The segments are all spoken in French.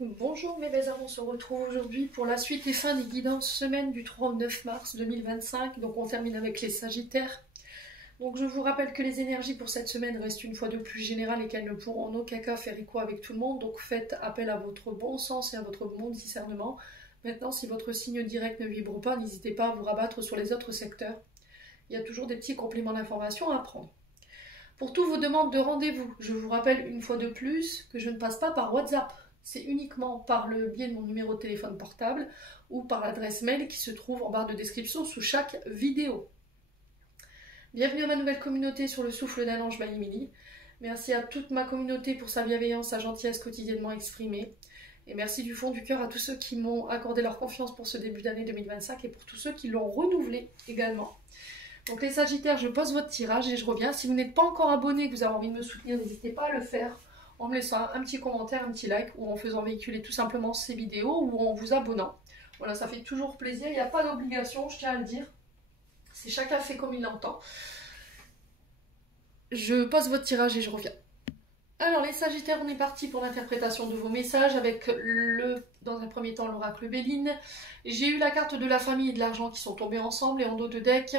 Bonjour mes belles âmes, on se retrouve aujourd'hui pour la suite et fin des guidances semaine du 3 au 9 mars 2025. Donc on termine avec les Sagittaires. Donc je vous rappelle que les énergies pour cette semaine restent une fois de plus générales et qu'elles ne pourront en aucun cas faire écho avec tout le monde. Donc faites appel à votre bon sens et à votre bon discernement. Maintenant, si votre signe direct ne vibre pas, n'hésitez pas à vous rabattre sur les autres secteurs. Il y a toujours des petits compléments d'information à prendre. Pour toutes vos demandes de rendez-vous, je vous rappelle une fois de plus que je ne passe pas par WhatsApp. C'est uniquement par le biais de mon numéro de téléphone portable ou par l'adresse mail qui se trouve en barre de description sous chaque vidéo. Bienvenue à ma nouvelle communauté sur le souffle d'un ange by Emily. Merci à toute ma communauté pour sa bienveillance, sa gentillesse quotidiennement exprimée. Et merci du fond du cœur à tous ceux qui m'ont accordé leur confiance pour ce début d'année 2025 et pour tous ceux qui l'ont renouvelé également. Donc les Sagittaires, je pose votre tirage et je reviens. Si vous n'êtes pas encore abonné, que vous avez envie de me soutenir, n'hésitez pas à le faire en me laissant un petit commentaire, un petit like, ou en faisant véhiculer tout simplement ces vidéos, ou en vous abonnant. Voilà, ça fait toujours plaisir, il n'y a pas d'obligation, je tiens à le dire. C'est chacun fait comme il l'entend. Je pose votre tirage et je reviens. Alors les Sagittaires, on est parti pour l'interprétation de vos messages avec dans un premier temps l'oracle Béline. J'ai eu la carte de la famille et de l'argent qui sont tombés ensemble et en dos de deck,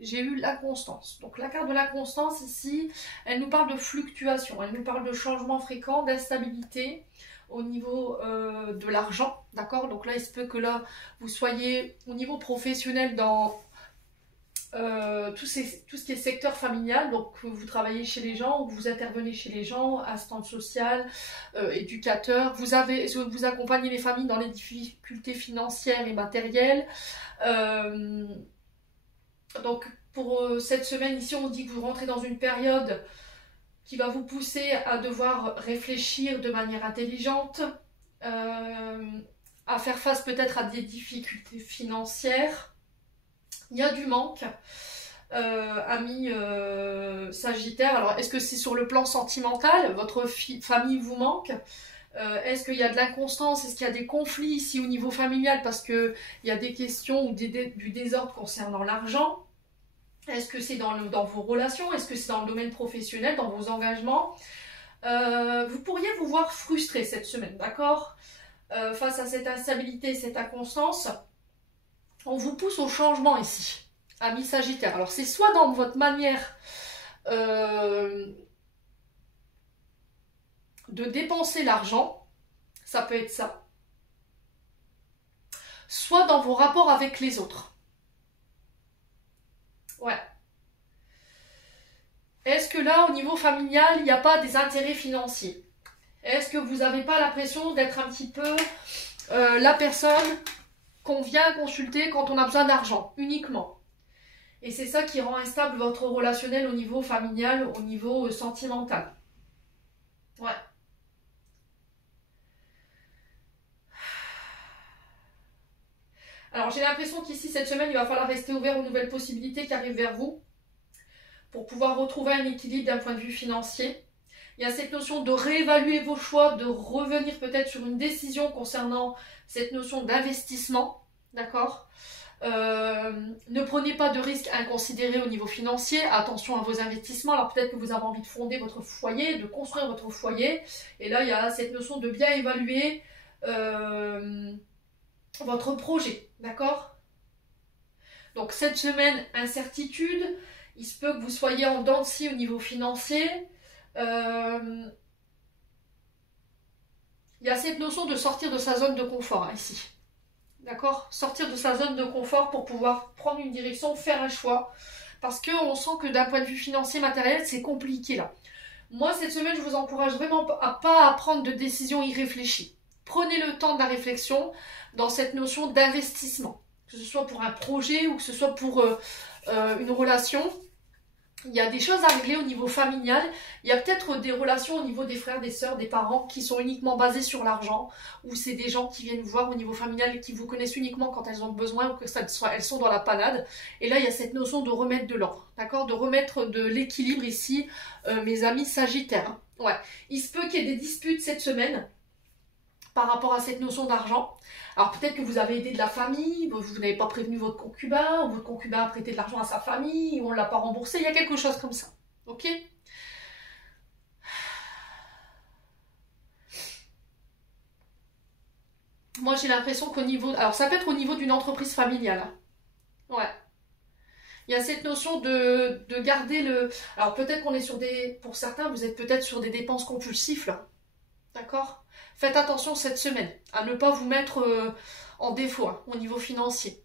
j'ai eu la constance. Donc la carte de la constance ici, elle nous parle de fluctuation, elle nous parle de changements fréquents, d'instabilité au niveau de l'argent, d'accord? Donc là, il se peut que là, vous soyez au niveau professionnel dans tout ce qui est secteur familial, donc vous travaillez chez les gens, ou vous intervenez chez les gens, assistante sociale, éducateur, vous accompagnez les familles dans les difficultés financières et matérielles. Donc pour cette semaine ici, on dit que vous rentrez dans une période qui va vous pousser à devoir réfléchir de manière intelligente, à faire face peut-être à des difficultés financières. Il y a du manque, amis Sagittaire. Alors, est-ce que c'est sur le plan sentimental? Votre famille vous manque? Est-ce qu'il y a de l'inconstance? Est-ce qu'il y a des conflits ici au niveau familial? Parce qu'il y a des questions ou du désordre concernant l'argent. Est-ce que c'est dans vos relations? Est-ce que c'est dans le domaine professionnel, dans vos engagements? Vous pourriez vous voir frustré cette semaine, d'accord? Face à cette instabilité, cette inconstance. On vous pousse au changement ici, amis Sagittaire. Alors c'est soit dans votre manière de dépenser l'argent, ça peut être ça, soit dans vos rapports avec les autres. Ouais. Est-ce que là, au niveau familial, il n'y a pas des intérêts financiers? Est-ce que vous n'avez pas l'impression d'être un petit peu la personne qu'on vient consulter quand on a besoin d'argent, uniquement? Et c'est ça qui rend instable votre relationnel au niveau familial, au niveau sentimental. Ouais. Alors j'ai l'impression qu'ici, cette semaine, il va falloir rester ouvert aux nouvelles possibilités qui arrivent vers vous pour pouvoir retrouver un équilibre d'un point de vue financier. Il y a cette notion de réévaluer vos choix, de revenir peut-être sur une décision concernant cette notion d'investissement, d'accord? Ne prenez pas de risques inconsidérés au niveau financier, attention à vos investissements. Alors peut-être que vous avez envie de fonder votre foyer, de construire votre foyer, et là il y a cette notion de bien évaluer votre projet, d'accord? Donc cette semaine, incertitude, il se peut que vous soyez en dents de scie au niveau financier. Il y a cette notion de sortir de sa zone de confort hein, ici. D'accord? Sortir de sa zone de confort pour pouvoir prendre une direction, faire un choix. Parce qu'on sent que d'un point de vue financier, matériel, c'est compliqué là. Moi, cette semaine, je vous encourage vraiment à pas prendre de décisions irréfléchies. Prenez le temps de la réflexion dans cette notion d'investissement. Que ce soit pour un projet ou que ce soit pour une relation. Il y a des choses à régler au niveau familial. Il y a peut-être des relations au niveau des frères, des sœurs, des parents qui sont uniquement basées sur l'argent. Ou c'est des gens qui viennent vous voir au niveau familial et qui vous connaissent uniquement quand elles ont besoin ou que elles sont dans la panade. Et là, il y a cette notion de remettre de l'ordre. D'accord? De remettre de l'équilibre ici, mes amis Sagittaires. Ouais. Il se peut qu'il y ait des disputes cette semaine par rapport à cette notion d'argent. Alors peut-être que vous avez aidé de la famille, vous n'avez pas prévenu votre concubin, ou votre concubin a prêté de l'argent à sa famille, ou on ne l'a pas remboursé, il y a quelque chose comme ça. Ok? Moi, j'ai l'impression qu'au niveau... Alors, ça peut être au niveau d'une entreprise familiale. Hein. Ouais. Il y a cette notion de garder le... Alors, peut-être qu'on est sur des... Pour certains, vous êtes peut-être sur des dépenses compulsives, là. D'accord? Faites attention cette semaine à ne pas vous mettre en défaut hein, au niveau financier.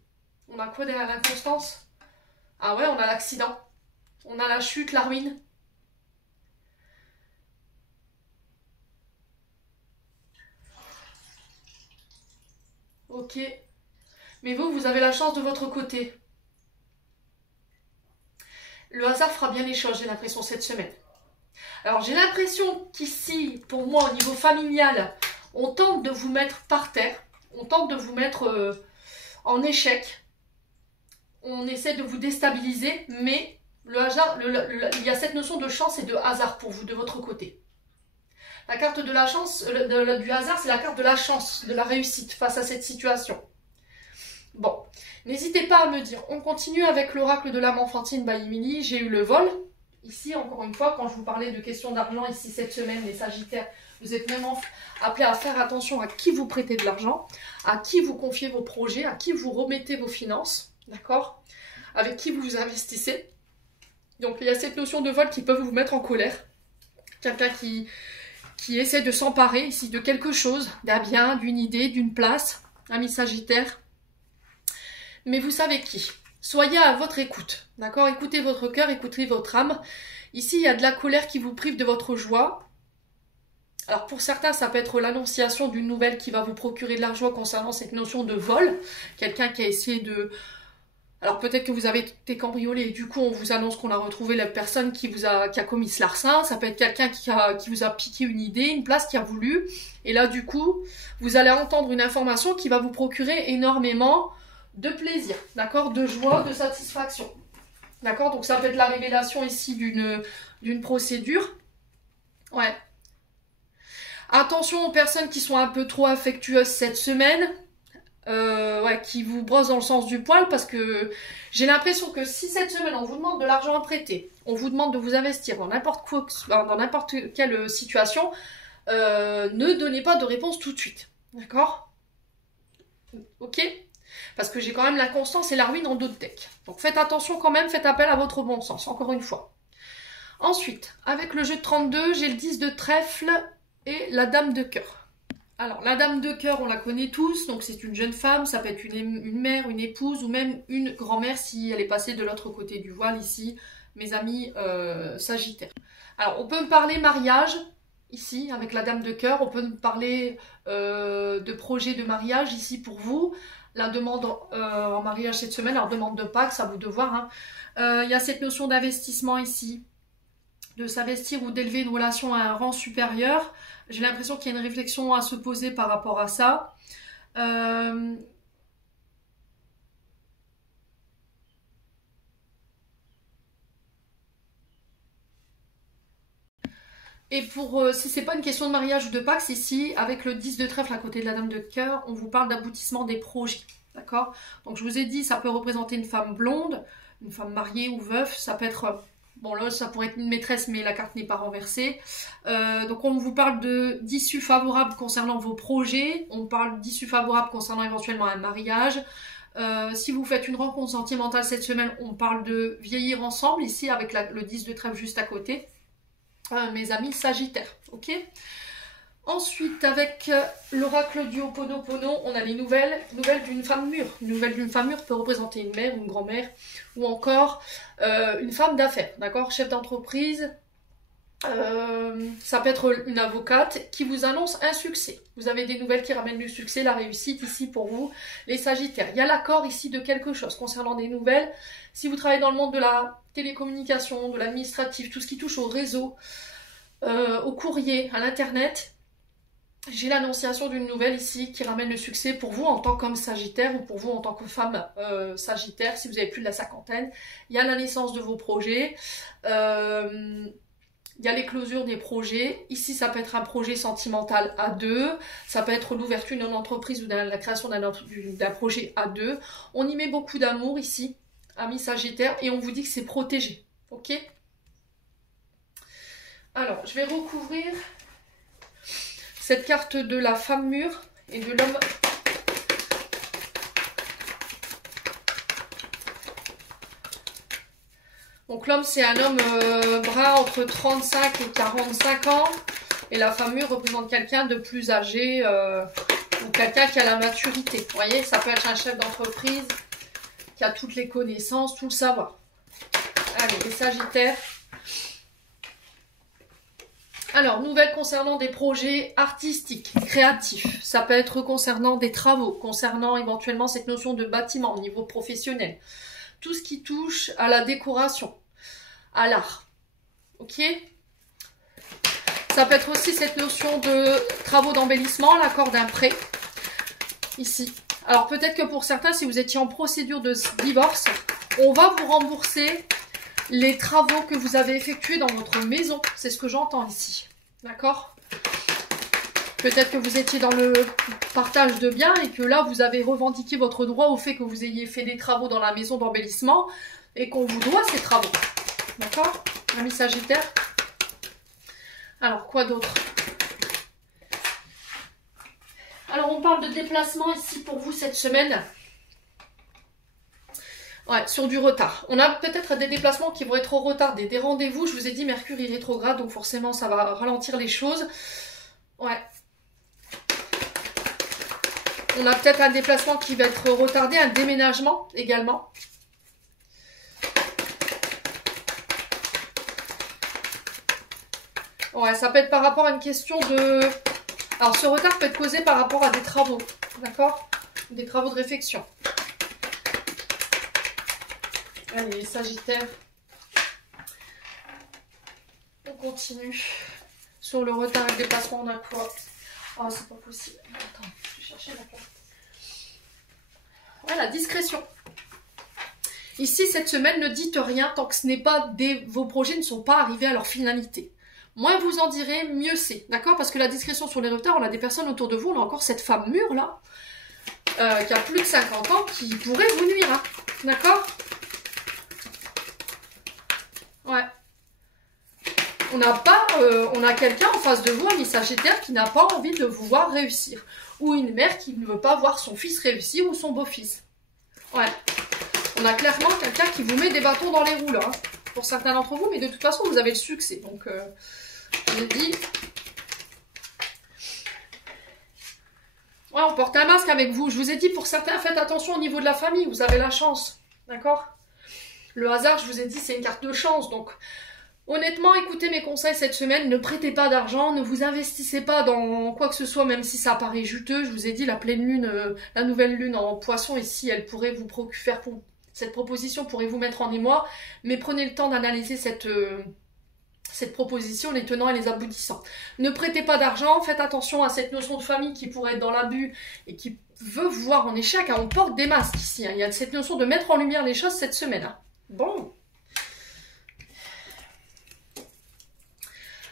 On a quoi derrière l'inconstance? Ah ouais, on a l'accident. On a la chute, la ruine. Ok. Mais vous, vous avez la chance de votre côté. Le hasard fera bien les choses, j'ai l'impression, cette semaine. Alors, j'ai l'impression qu'ici, pour moi, au niveau familial, on tente de vous mettre par terre. On tente de vous mettre en échec. On essaie de vous déstabiliser, mais le hasard, il y a cette notion de chance et de hasard pour vous, de votre côté. La carte de la chance, du hasard, c'est la carte de la chance, de la réussite face à cette situation. Bon, n'hésitez pas à me dire. On continue avec l'oracle de l'âme enfantine by Emily. J'ai eu le vol. Ici, encore une fois, quand je vous parlais de questions d'argent, ici, cette semaine, les Sagittaires, vous êtes vraiment appelés à faire attention à qui vous prêtez de l'argent, à qui vous confiez vos projets, à qui vous remettez vos finances, d'accord? Avec qui vous investissez. Donc, il y a cette notion de vol qui peut vous mettre en colère. Quelqu'un qui essaie de s'emparer ici de quelque chose, d'un bien, d'une idée, d'une place, ami Sagittaire. Mais vous savez qui? Soyez à votre écoute, d'accord? Écoutez votre cœur, écoutez votre âme. Ici, il y a de la colère qui vous prive de votre joie. Alors pour certains, ça peut être l'annonciation d'une nouvelle qui va vous procurer de l'argent concernant cette notion de vol. Quelqu'un qui a essayé de... Alors peut-être que vous avez été cambriolé et du coup on vous annonce qu'on a retrouvé la personne qui a commis ce larcin. Ça peut être quelqu'un qui vous a piqué une idée, une place qui a voulu. Et là du coup, vous allez entendre une information qui va vous procurer énormément de plaisir, d'accord, de joie, de satisfaction. D'accord, donc ça peut être la révélation ici d'une procédure. Ouais. Attention aux personnes qui sont un peu trop affectueuses cette semaine. Ouais, qui vous brossent dans le sens du poil parce que j'ai l'impression que si cette semaine on vous demande de l'argent à prêter, on vous demande de vous investir dans n'importe quelle situation, ne donnez pas de réponse tout de suite. D'accord? Ok? Parce que j'ai quand même l'inconstance et la ruine en dos de deck. Donc faites attention quand même, faites appel à votre bon sens, encore une fois. Ensuite, avec le jeu de 32, j'ai le 10 de trèfle et la dame de cœur. Alors, la dame de cœur, on la connaît tous, donc c'est une jeune femme, ça peut être une mère, une épouse ou même une grand-mère si elle est passée de l'autre côté du voile ici, mes amis sagittaires. Alors, on peut me parler mariage, ici, avec la dame de cœur, on peut me parler de projet de mariage ici pour vous. La demande en mariage cette semaine, alors demande de Pâques, à vous de voir. Hein. Y a cette notion d'investissement ici, de s'investir ou d'élever une relation à un rang supérieur. J'ai l'impression qu'il y a une réflexion à se poser par rapport à ça. Et pour si c'est pas une question de mariage ou de Pâques, ici, avec le 10 de trèfle à côté de la dame de cœur, on vous parle d'aboutissement des projets. D'accord? Donc je vous ai dit, ça peut représenter une femme blonde, une femme mariée ou veuve, ça peut être... Bon là, ça pourrait être une maîtresse, mais la carte n'est pas renversée. Donc on vous parle d'issues favorables concernant vos projets, on parle d'issues favorables concernant éventuellement un mariage. Si vous faites une rencontre sentimentale cette semaine, on parle de vieillir ensemble, ici avec le 10 de trèfle juste à côté. Mes amis sagittaires, ok? Ensuite, avec l'oracle du Ho'oponopono, on a les nouvelles d'une femme mûre. Une nouvelle d'une femme mûre peut représenter une mère, une grand-mère, ou encore une femme d'affaires, d'accord? Chef d'entreprise, ça peut être une avocate qui vous annonce un succès. Vous avez des nouvelles qui ramènent du succès, la réussite ici pour vous, les sagittaires. Il y a l'accord ici de quelque chose concernant des nouvelles. Si vous travaillez dans le monde de la télécommunication, de l'administratif, tout ce qui touche au réseau, au courrier, à l'internet, j'ai l'annonciation d'une nouvelle ici qui ramène le succès pour vous en tant qu'homme sagittaire ou pour vous en tant que femme sagittaire, si vous avez plus de la cinquantaine. Il y a la naissance de vos projets, il y a l'éclosure des projets. Ici, ça peut être un projet sentimental à deux, ça peut être l'ouverture d'une entreprise ou la création d'un projet à deux. On y met beaucoup d'amour ici, amis sagittaires, et on vous dit que c'est protégé, ok? Alors, je vais recouvrir cette carte de la femme mûre et de l'homme Donc l'homme, c'est un homme brun entre 35 et 45 ans. Et la femme mûre représente quelqu'un de plus âgé ou quelqu'un qui a la maturité. Vous voyez, ça peut être un chef d'entreprise qui a toutes les connaissances, tout le savoir. Allez, les Sagittaires. Alors, nouvelles concernant des projets artistiques, créatifs. Ça peut être concernant des travaux, concernant éventuellement cette notion de bâtiment au niveau professionnel. Tout ce qui touche à la décoration, à l'art. Ok ? Ça peut être aussi cette notion de travaux d'embellissement, l'accord d'un prêt. Ici. Alors, peut-être que pour certains, si vous étiez en procédure de divorce, on va vous rembourser les travaux que vous avez effectués dans votre maison. C'est ce que j'entends ici. D'accord ? Peut-être que vous étiez dans le partage de biens et que là, vous avez revendiqué votre droit au fait que vous ayez fait des travaux dans la maison d'embellissement et qu'on vous doit ces travaux. D'accord ? Ami Sagittaire. Alors, quoi d'autre ? Alors, on parle de déplacement ici pour vous cette semaine. Ouais, sur du retard. On a peut-être des déplacements qui vont être retardés, des rendez-vous. Je vous ai dit Mercure est rétrograde, donc forcément ça va ralentir les choses. Ouais. On a peut-être un déplacement qui va être retardé, un déménagement également. Ouais, ça peut être par rapport à une question de... Alors ce retard peut être causé par rapport à des travaux, d'accord? Des travaux de réflexion. Allez, les Sagittaires. On continue. Sur le retard et le déplacement, on a quoi? Oh, c'est pas possible. Attends, je vais chercher la carte. Voilà, discrétion. Ici, cette semaine, ne dites rien tant que ce n'est pas vos projets ne sont pas arrivés à leur finalité. Moins vous en direz, mieux c'est. D'accord? Parce que la discrétion sur les retards, on a des personnes autour de vous. On a encore cette femme mûre là, qui a plus de 50 ans, qui pourrait vous nuire. Hein. D'accord? Ouais. On a quelqu'un en face de vous, un Sagittaire, qui n'a pas envie de vous voir réussir. Ou une mère qui ne veut pas voir son fils réussir ou son beau-fils. Ouais. On a clairement quelqu'un qui vous met des bâtons dans les roues là. Hein, pour certains d'entre vous, mais de toute façon, vous avez le succès. Donc, je vous ai dit... Ouais, on porte un masque avec vous. Je vous ai dit, pour certains, faites attention au niveau de la famille. Vous avez la chance. D'accord? Le hasard, je vous ai dit, c'est une carte de chance. Donc, honnêtement, écoutez mes conseils cette semaine. Ne prêtez pas d'argent. Ne vous investissez pas dans quoi que ce soit, même si ça paraît juteux. Je vous ai dit, la pleine lune, la nouvelle lune en poisson ici, elle pourrait vous faire... Cette proposition pourrait vous mettre en émoi. Mais prenez le temps d'analyser cette proposition, les tenants et les aboutissants. Ne prêtez pas d'argent, faites attention à cette notion de famille qui pourrait être dans l'abus et qui veut vous voir en échec. Hein. On porte des masques ici. Hein. Il y a cette notion de mettre en lumière les choses cette semaine. Hein. Bon.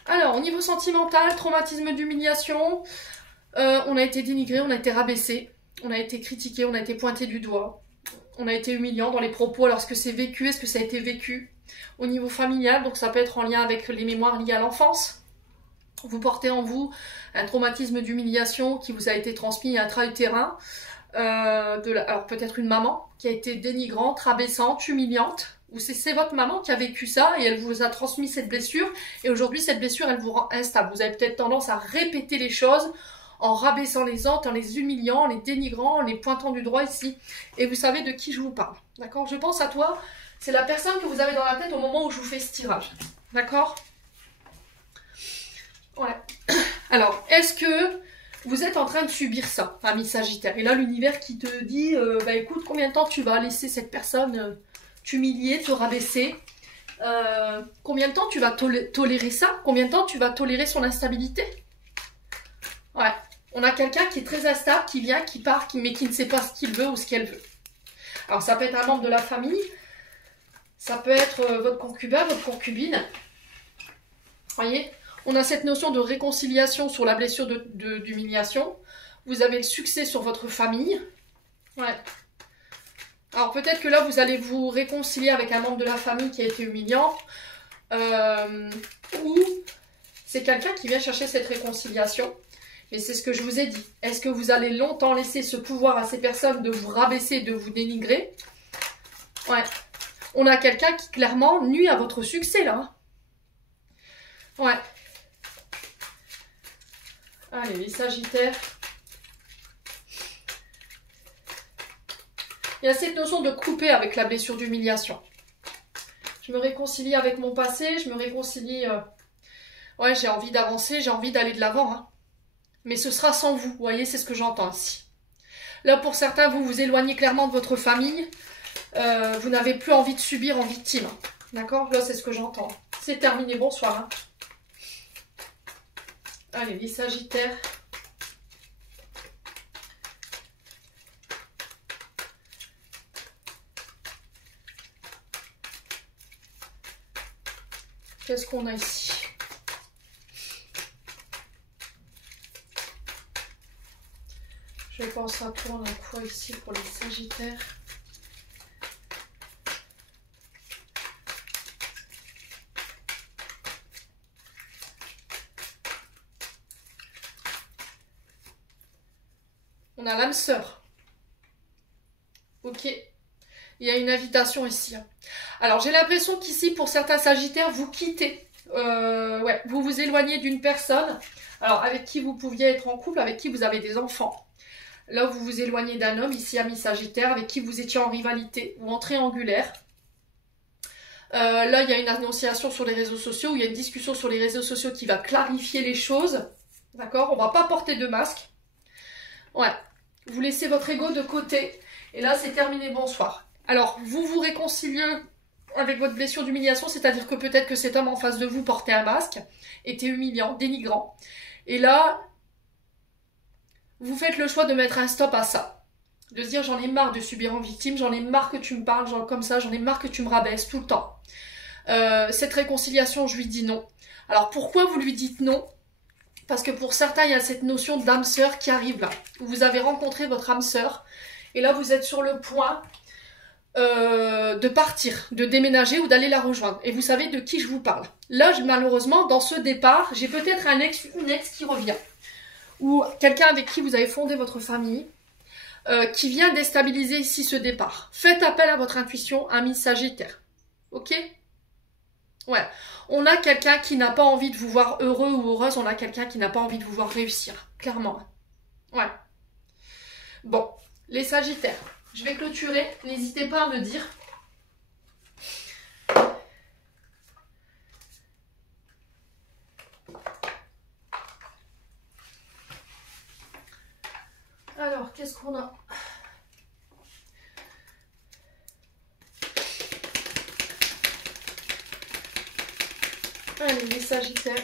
Alors, au niveau sentimental, traumatisme d'humiliation, on a été dénigré, on a été rabaissé, on a été critiqué, on a été pointé du doigt, on a été humiliant dans les propos. Alors, est-ce que c'est vécu? Est-ce que ça a été vécu? Au niveau familial, donc ça peut être en lien avec les mémoires liées à l'enfance. Vous portez en vous un traumatisme d'humiliation qui vous a été transmis intra-utérin. Alors peut-être une maman qui a été dénigrante, rabaissante, humiliante. Ou c'est votre maman qui a vécu ça et elle vous a transmis cette blessure. Et aujourd'hui, cette blessure, elle vous rend instable. Vous avez peut-être tendance à répéter les choses en rabaissant les autres, en les humiliant, en les dénigrant, en les pointant du doigt ici. Et vous savez de qui je vous parle. D'accord? Je pense à toi. C'est la personne que vous avez dans la tête au moment où je vous fais ce tirage. D'accord? Ouais. Alors, est-ce que vous êtes en train de subir ça, ami Sagittaire? Et là, l'univers qui te dit, bah écoute, combien de temps tu vas laisser cette personne t'humilier, te rabaisser? Combien de temps tu vas tolérer ça? Combien de temps tu vas tolérer son instabilité? Ouais. On a quelqu'un qui est très instable, qui vient, qui part, mais qui ne sait pas ce qu'il veut ou ce qu'elle veut. Alors, ça peut être un membre de la famille. Ça peut être votre concubin, votre concubine. Voyez, on a cette notion de réconciliation sur la blessure d'humiliation. Vous avez le succès sur votre famille. Ouais. Alors peut-être que là, vous allez vous réconcilier avec un membre de la famille qui a été humiliant. Ou c'est quelqu'un qui vient chercher cette réconciliation. Mais c'est ce que je vous ai dit. Est-ce que vous allez longtemps laisser ce pouvoir à ces personnes de vous rabaisser, de vous dénigrer? Ouais. On a quelqu'un qui clairement nuit à votre succès là. Hein. Ouais. Allez, les Sagittaires. Il y a cette notion de couper avec la blessure d'humiliation. Je me réconcilie avec mon passé, je me réconcilie... Ouais, j'ai envie d'avancer, j'ai envie d'aller de l'avant. Hein. Mais ce sera sans vous, vous voyez, c'est ce que j'entends ici. Là, pour certains, vous vous éloignez clairement de votre famille. Vous n'avez plus envie de subir en victime. D'accord? Là, c'est ce que j'entends. C'est terminé, bonsoir. Hein. Allez, les Sagittaires. Qu'est-ce qu'on a ici? Je pense à quoi, on a quoi ici pour les Sagittaires? On a l'âme sœur. Ok. Il y a une invitation ici. Alors, j'ai l'impression qu'ici, pour certains Sagittaires, vous quittez. Ouais, vous vous éloignez d'une personne. Alors, avec qui vous pouviez être en couple, avec qui vous avez des enfants. Là, vous vous éloignez d'un homme, ici, ami Sagittaire, avec qui vous étiez en rivalité ou en triangulaire. Là, il y a une annonciation sur les réseaux sociaux, ou il y a une discussion sur les réseaux sociaux qui va clarifier les choses. D'accord? On va pas porter de masque. Ouais. Vous laissez votre ego de côté. Et là, c'est terminé, bonsoir. Alors, vous vous réconciliez avec votre blessure d'humiliation, c'est-à-dire que peut-être que cet homme en face de vous portait un masque, était humiliant, dénigrant. Et là, vous faites le choix de mettre un stop à ça. De se dire, j'en ai marre de subir en victime, j'en ai marre que tu me parles genre, comme ça, j'en ai marre que tu me rabaisses tout le temps. Cette réconciliation, je lui dis non. Alors, pourquoi vous lui dites non ? Parce que pour certains, il y a cette notion d'âme sœur qui arrive là. Vous avez rencontré votre âme sœur. Et là, vous êtes sur le point de partir, de déménager ou d'aller la rejoindre. Et vous savez de qui je vous parle. Là, malheureusement, dans ce départ, j'ai peut-être un ex, une ex qui revient. Ou quelqu'un avec qui vous avez fondé votre famille, qui vient déstabiliser ici ce départ. Faites appel à votre intuition, ami Sagittaire. Ok ? Ouais. On a quelqu'un qui n'a pas envie de vous voir heureux ou heureuse. On a quelqu'un qui n'a pas envie de vous voir réussir. Clairement. Ouais. Bon. Les Sagittaires. Je vais clôturer. N'hésitez pas à me dire. Alors, qu'est-ce qu'on a ? Allez, les Sagittaires.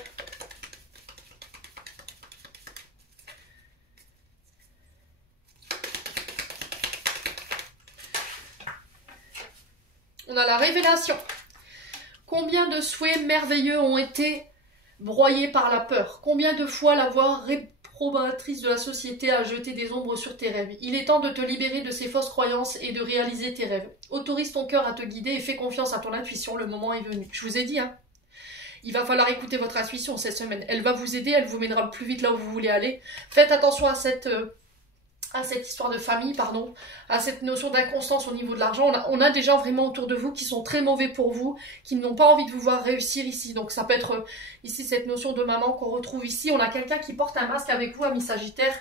On a la révélation. Combien de souhaits merveilleux ont été broyés par la peur? Combien de fois la voix réprobatrice de la société a jeté des ombres sur tes rêves? Il est temps de te libérer de ces fausses croyances et de réaliser tes rêves. Autorise ton cœur à te guider et fais confiance à ton intuition. Le moment est venu. Je vous ai dit, hein. Il va falloir écouter votre intuition cette semaine. Elle va vous aider, elle vous mènera plus vite là où vous voulez aller. Faites attention à cette histoire de famille, pardon, à cette notion d'inconstance au niveau de l'argent. On a des gens vraiment autour de vous qui sont très mauvais pour vous, qui n'ont pas envie de vous voir réussir ici. Donc ça peut être ici cette notion de maman qu'on retrouve ici. On a quelqu'un qui porte un masque avec vous, ami Sagittaire,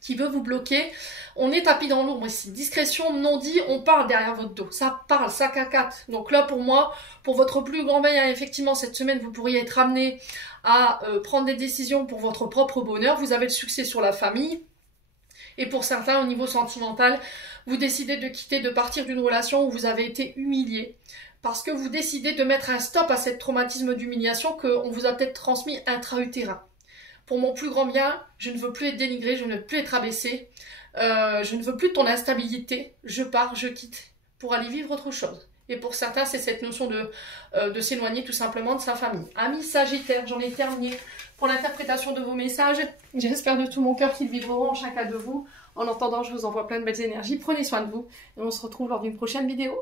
qui veut vous bloquer. On est tapis dans l'ombre ici. Discrétion, non dit, on parle derrière votre dos. Ça parle, ça cacate. Donc là, pour moi, pour votre plus grand bien, effectivement, cette semaine, vous pourriez être amené à prendre des décisions pour votre propre bonheur. Vous avez le succès sur la famille. Et pour certains, au niveau sentimental, vous décidez de quitter, de partir d'une relation où vous avez été humilié. Parce que vous décidez de mettre un stop à ce traumatisme d'humiliation qu'on vous a peut-être transmis intra-utérin. Pour mon plus grand bien, je ne veux plus être dénigré, je ne veux plus être abaissé. Je ne veux plus de ton instabilité. Je pars, je quitte pour aller vivre autre chose. Et pour certains, c'est cette notion de s'éloigner tout simplement de sa famille. Amis Sagittaire, j'en ai terminé pour l'interprétation de vos messages. J'espère de tout mon cœur qu'ils vibreront en chacun de vous. En attendant, je vous envoie plein de belles énergies. Prenez soin de vous et on se retrouve lors d'une prochaine vidéo.